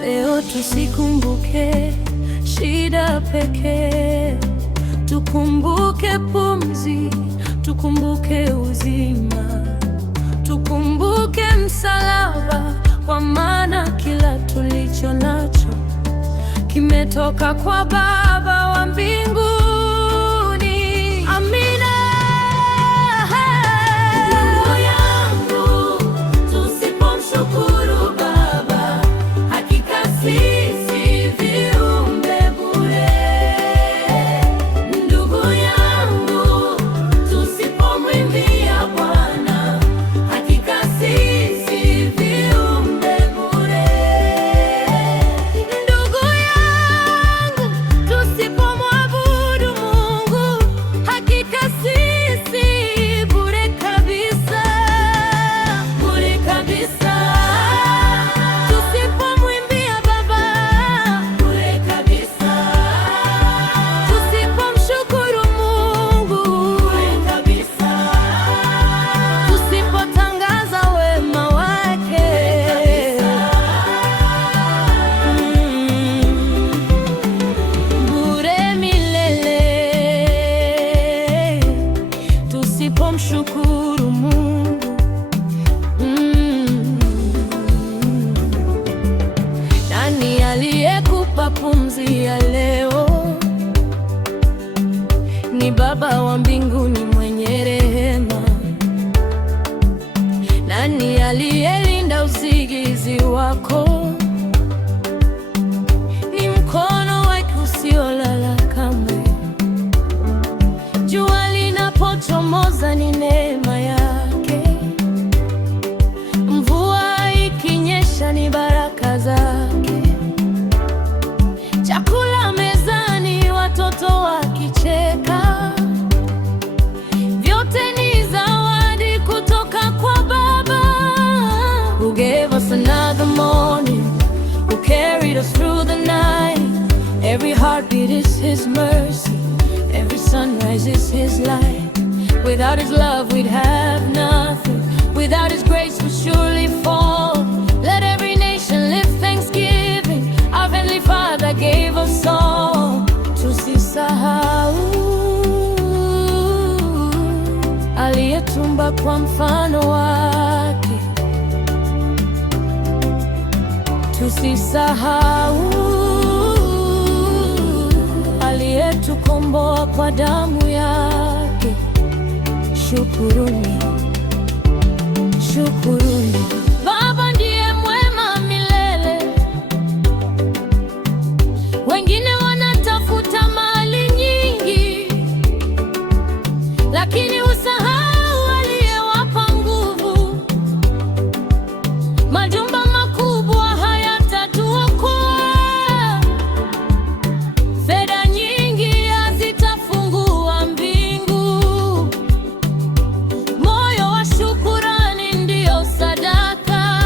Leo tusikumbuke shida pekee, tukumbuke pumzi, tukumbuke uzima, tukumbuke msalaba, kwa maana kila tulicho nacho kimetoka kwa Baba wa mbinguni. Amina. Ndugu yangu, tusipomshukuru Baba, hakika sisi viumbe bure. Ndugu yangu, tusipomwimbia Bwana, hakika sisi viumbe bure. Ndugu yangu, tusipomwabudu Mungu, hakika sisi bure kabisa, bure kabisa. Tusipomwimbia Baba, bure kabisa. Tusipomshukuru Mungu, bure kabisa. Tusipotangaza wema wake, bure milele. Tusipomshukuru Mungu, nani aliyekupa pumzi ya leo? Ni Baba wa mbinguni mwenye rehema. Nani aliyelinda usingizi wako? Ni mkono wake usiolala kamwe. Jua linapochomoza ni neema yake, mvua ikinyesha ni baraka zake, chakula mezani watoto wakicheka, vyote ni zawadi kutoka kwa Baba, who gave us another morning, who carried us through the night. Every heartbeat is His mercy, every sunrise is His light. Without His love we'd have nothing, without His grace we'd surely fall. Let every nation live thanksgiving, our Heavenly Father gave us all. Tusisahau aliyetumba kwa mfano wake, tusisahau aliyetukomboa kwa damu yake. Shukuruni, shukuruni. Baba ndiye mwema milele. Wengine wanatafuta mali nyingi, lakini usahau aliyewapa nguvu. Majumba makubwa hayatatuokoa, fedha nyingi hazitafungua mbingu. Moyo wa shukurani ndio sadaka.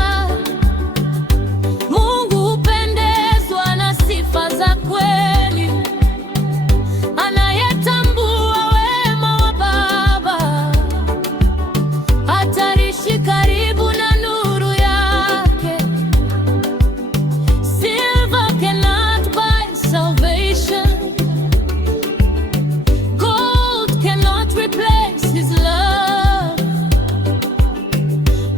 Mungu hupendezwa na sifa za kweli, anayetambua wema wa Baba hatarishi karibu na nuru yake. Silver cannot buy salvation, gold cannot replace His love.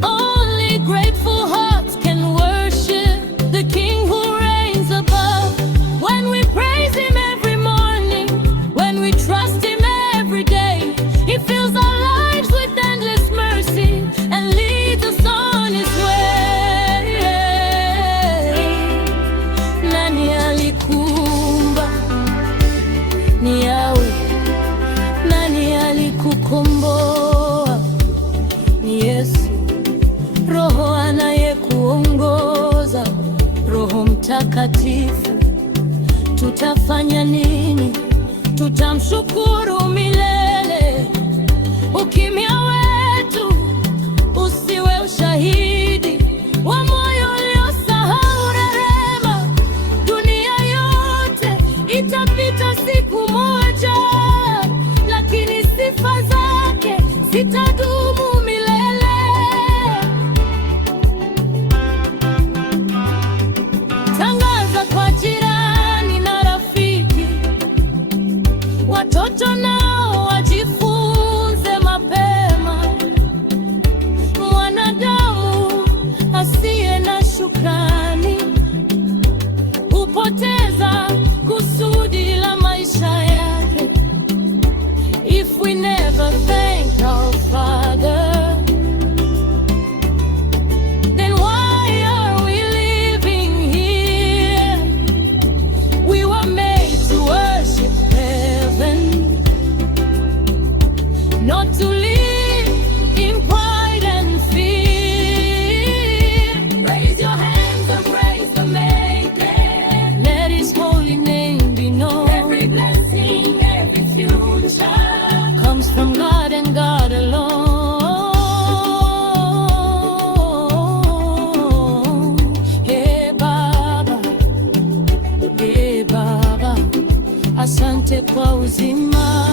Only grateful hearts can worship the King who reigns above. When we praise Him every morning, when we trust Him every day, He fills our lives with endless mercy and leads us on His way. Nani alikuumba? Ni Yahweh. Nani alikukomboa? Ni Yesu. Roho anayekuongoza, Roho Mtakatifu. Tutafanya nini? Tutamshukuru milele. Ukimya wetu usiwe ushahidi wa moyo uliosahau rehema. Dunia yote itapita siku moja, lakini sifa zitadumu milele. Tangaza kwa jirani na rafiki, watoto nao wajifunze mapema. Mwanadamu asiye na shukrani hupoteza kusudi la maisha yake. If we never thank our Father, then why are we living here? We were made to worship heaven, not to live in pride and fear. Raise your hands and praise the Maker. Let His holy name be known. Every blessing, every future comes from God and God alone. Hey Baba, asante kwa uzima,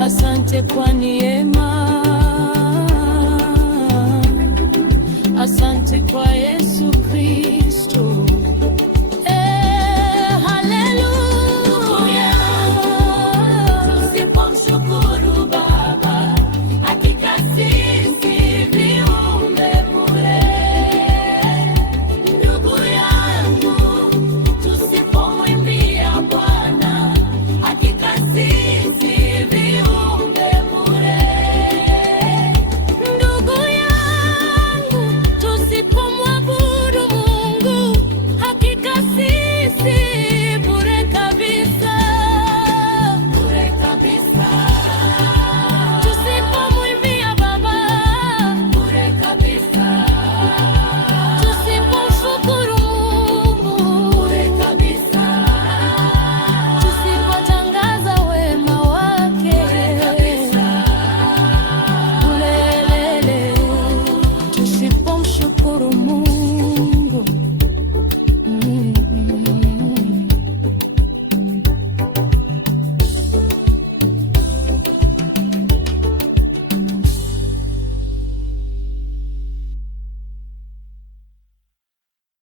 asante kwa neema, asante kwa Yesu Kristo.